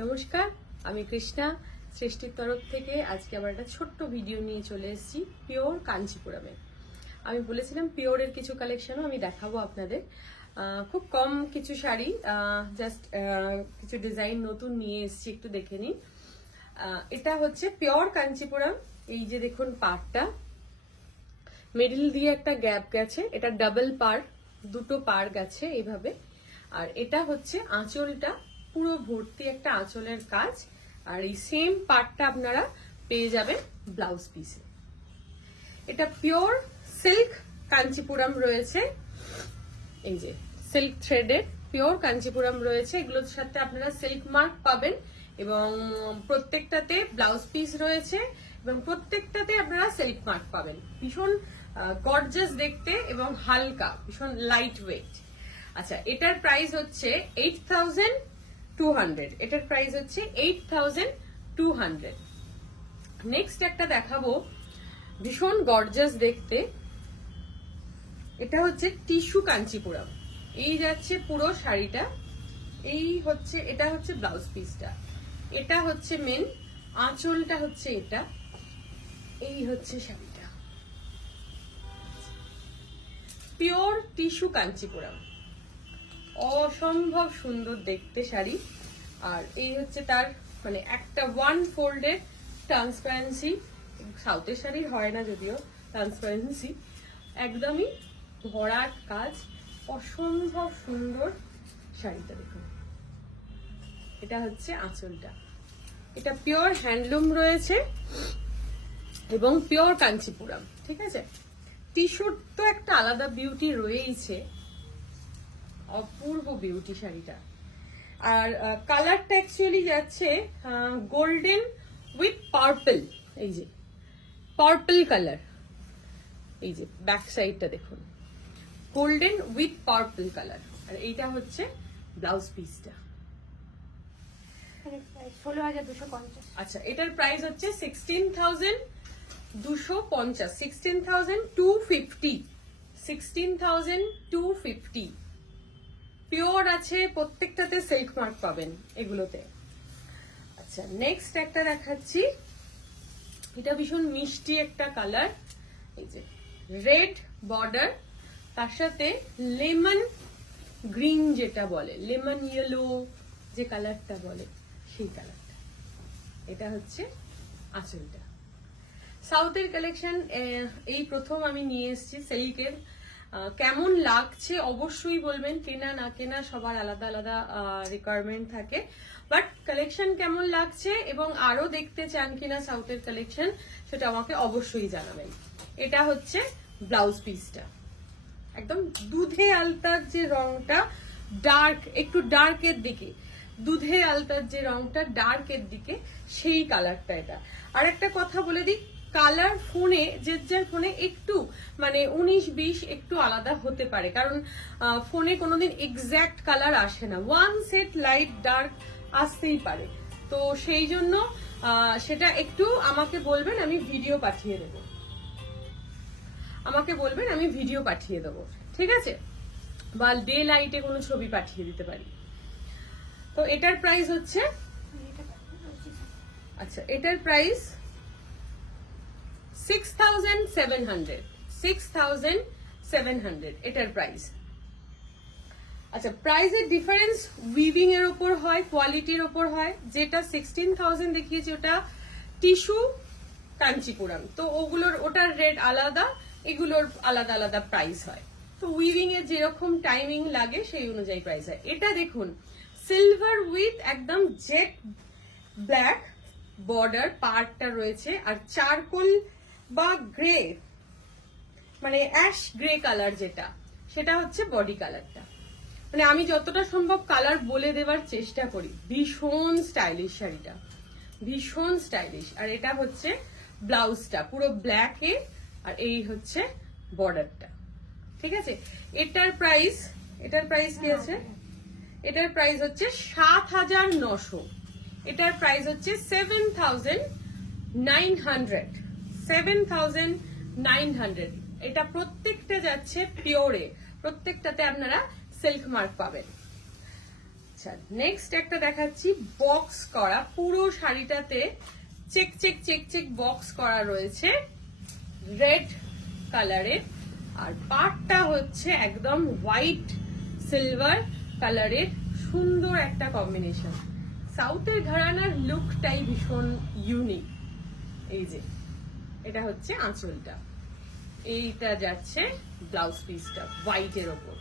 নমস্কার, আমি কৃষ্ণা সৃষ্টির তরফ থেকে আজকে আবার একটা ছোট্ট ভিডিও নিয়ে চলে এসেছি পিওর কাঞ্চিপুরমে। আমি বলেছিলাম পিওরের কিছু কালেকশনও আমি দেখাবো আপনাদের। খুব কম কিছু শাড়ি, জাস্ট কিছু ডিজাইন নতুন নিয়ে এসেছি, একটু দেখে নিন। এটা হচ্ছে পিওর কাঞ্চিপুরম। এই যে দেখুন পাড়টা, মিডিল দিয়ে একটা গ্যাপ গেছে, এটা ডাবল পার, দুটো পার গেছে এইভাবে। আর এটা হচ্ছে আঁচলটা, পুরো ভর্তি একটা আঁচলের কাজ। আর এই সেম পার্টটা আপনারা পেয়ে যাবেন ব্লাউজ পিসে। এটা পিওর সিল্ক কাঞ্চিপুরম রয়েছে, এই যে সিল্ক থ্রেডের পিওর কাঞ্চিপুরম রয়েছে। এগুলোর সাথে আপনারা সিল্ক মার্ক পাবেন এবং প্রত্যেকটাতে ব্লাউজ পিস রয়েছে এবং প্রত্যেকটাতে আপনারা সিল্ক মার্ক পাবেন। ভীষণ গর্জাস দেখতে এবং হালকা, ভীষণ লাইট ওয়েট। আচ্ছা, এটার প্রাইস হচ্ছে 8200। এটার প্রাইস হচ্ছে 8200। নেক্সট একটা দেখাবো, ভীষণ গর্জাস দেখতে। এটা হচ্ছে টিস্যু কাঞ্চিপুরম। এই যাচ্ছে পুরো শাড়িটা, এই হচ্ছে, এটা হচ্ছে ব্লাউজ পিসটা, এটা হচ্ছে মেন, আঁচলটা হচ্ছে এটা, এই হচ্ছে শাড়িটা। পিওর টিস্যু কাঞ্চিপুরম, অসম্ভব সুন্দর দেখতে শাড়ি। আর এই হচ্ছে তার মানে একটা ওয়ান ফোল্ডের ট্রান্সপারেন্সি। সাউথের শাড়ির হয় না যদিও ট্রান্সপারেন্সি, একদমই ভরাট কাজ, অসম্ভব সুন্দর শাড়িটা দেখুন। এটা হচ্ছে আঁচলটা, এটা পিওর হ্যান্ডলুম রয়েছে এবং পিওর কাঞ্চিপুরম। ঠিক আছে, টিস্যুর তো একটা আলাদা বিউটি রয়েইছে, অপূর্ব বিউটি শাড়িটা। আর কালারটা অ্যাকচুয়ালি যাচ্ছে গোল্ডেন উইথ পার্পল, এই যে পার্পল কালার, এই যে ব্যাক সাইডটা দেখুন, গোল্ডেন উইথ পার্পল কালার। আর এইটা হচ্ছে ব্লাউজ পিসটা। 16,250। আচ্ছা, এটার প্রাইস হচ্ছে 16,250, 16,250, 16,250। পিওর আছে, প্রত্যেকটাতে সিল্ক মার্ক পাবেন এগুলোতে। আচ্ছা, নেক্সট একটা দেখাচ্ছি, এটা ভীষণ মিষ্টি একটা কালার, এই যে রেড বর্ডার, তার সাথে লেমন গ্রিন যেটা বলে, লেমন ইয়েলো যে কালারটা বলে, সেই কালারটা। এটা হচ্ছে আঁচলটা। সাউথের কালেকশন এই প্রথম আমি নিয়ে এসেছি সিল্কের। কেমন লাগছে অবশ্যই বলবেন, কেনা না কেনা সবার আলাদা আলাদা রিকোয়ারমেন্ট থাকে, বাট কালেকশন কেমন লাগছে এবং আরো দেখতে চান কিনা সাউথের কালেকশন, সেটা আমাকে অবশ্যই জানাবেন। এটা হচ্ছে ব্লাউজ পিসটা, একদম দুধে আলতার যে রংটা, ডার্ক, একটু ডার্কের দিকে, দুধে আলতার যে রংটা ডার্কের দিকে, সেই কালারটা এটা। আর একটা কথা বলে দিই, কালার ফোনে যে যার ফোনে একটু মানে 19-20 একটু আলাদা হতে পারে, কারণ ফোনে কোনোদিন এক্স্যাক্ট কালার আসে না, ওয়ান সেট লাইট ডার্ক আসতেই পারে। তো সেই জন্য সেটা একটু আমাকে বলবেন, আমি ভিডিও পাঠিয়ে দেবো, আমাকে বলবেন, আমি ভিডিও পাঠিয়ে দেবো, ঠিক আছে, বা ডে লাইটে কোনো ছবি পাঠিয়ে দিতে পারি। তো এটার প্রাইস হচ্ছে, আচ্ছা এটার প্রাইস 6,700, 6,700 এটার প্রাইস। আচ্ছা, প্রাইসের ডিফারেন্স উইভিং এর উপর হয়, কোয়ালিটির উপর হয়। যেটা 16,000 দেখিয়েছি ওটা টিস্যু কাঞ্চিপুরম, তো ওগুলোর ওটার রেট আলাদা, এগুলোর আলাদা আলাদা প্রাইস হয়। তো উইভিং এর যেরকম টাইমিং লাগে সেই অনুযায়ী প্রাইস হয়। এটা দেখুন সিলভার উইথ একদম জেট ব্ল্যাক বর্ডার পার্টটা রয়েছে, আর চারকোল বা গ্রে মানে অ্যাশ গ্রে কালার যেটা, সেটা হচ্ছে বডি কালারটা। মানে আমি যতটা সম্ভব কালার বলে দেওয়ার চেষ্টা করি। ভীষণ স্টাইলিশ শাড়িটা, ভীষণ স্টাইলিশ। আর এটা হচ্ছে ব্লাউজটা পুরো ব্ল্যাকে, আর এই হচ্ছে বর্ডারটা, ঠিক আছে। এটার প্রাইস কি আছে? এটার প্রাইস হচ্ছে 7,900। এটার প্রাইস হচ্ছে 7,900, 7,900। এটা প্রত্যেকটা যাচ্ছে পিওরে, প্রত্যেকটাতে আপনারা সিল্ক মার্ক পাবেন। আচ্ছা নেক্সট একটা দেখাচ্ছি বক্স করা, পুরো শাড়িটাতে check check check check box করা রয়েছে রেড কালারের, আর পাটটা হচ্ছে একদম হোয়াইট সিলভার কালারের, সুন্দর একটা কম্বিনেশন। সাউথের ঘরানার লুকটাই ভীষণ ইউনিক। এই যে এটা হচ্ছে আঁচলটা, এইটা যাচ্ছে ব্লাউজ পিসটা হোয়াইটের ওপর।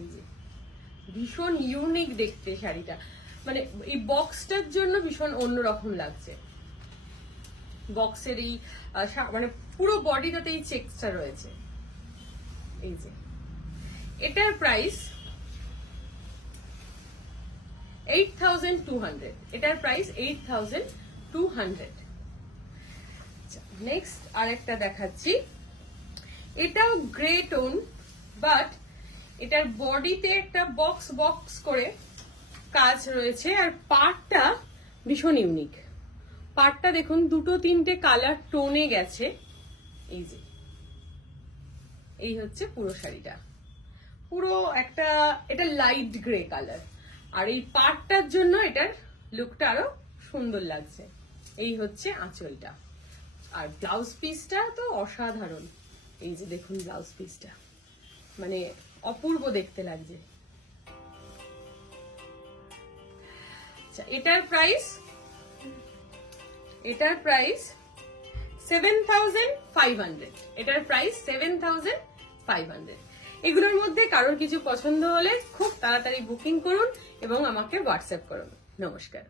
এই যে ভীষণ ইউনিক দেখতে শাড়িটা, মানে এই বক্সটার জন্য ভীষণ অন্যরকম লাগছে। বক্সের এই মানে পুরো বডিটাতে এই চেকসটা রয়েছে। এই যে এটার প্রাইস 8200, এটার প্রাইস 8200। নেক্সট আরেকটা দেখাচ্ছি, এটাও গ্রে টোন, বাট এটার বডিতে একটা বক্স বক্স করে কাজ রয়েছে, আর পাড়টা ভীষণ ইউনিক। পাড়টা দেখুন দুটো তিনটে কালার টোনে গেছে। এই যে এই হচ্ছে পুরো শাড়িটা, পুরো একটা এটা লাইট গ্রে কালার, আর এই পাড়টার জন্য এটার লুকটা আরো সুন্দর লাগছে। এই হচ্ছে আঁচলটা, আর ব্লাউজ পিসটা তো অসাধারণ। এই যে দেখুন ব্লাউজ পিসটা মানে অপূর্ব দেখতে লাগছে। আচ্ছা এটার প্রাইস 7500, এটার প্রাইস 7500। এগুলোর মধ্যে কারোর কিছু পছন্দ হলে খুব তাড়াতাড়ি বুকিং করুন এবং আমাকে হোয়াটসঅ্যাপ করুন। নমস্কার।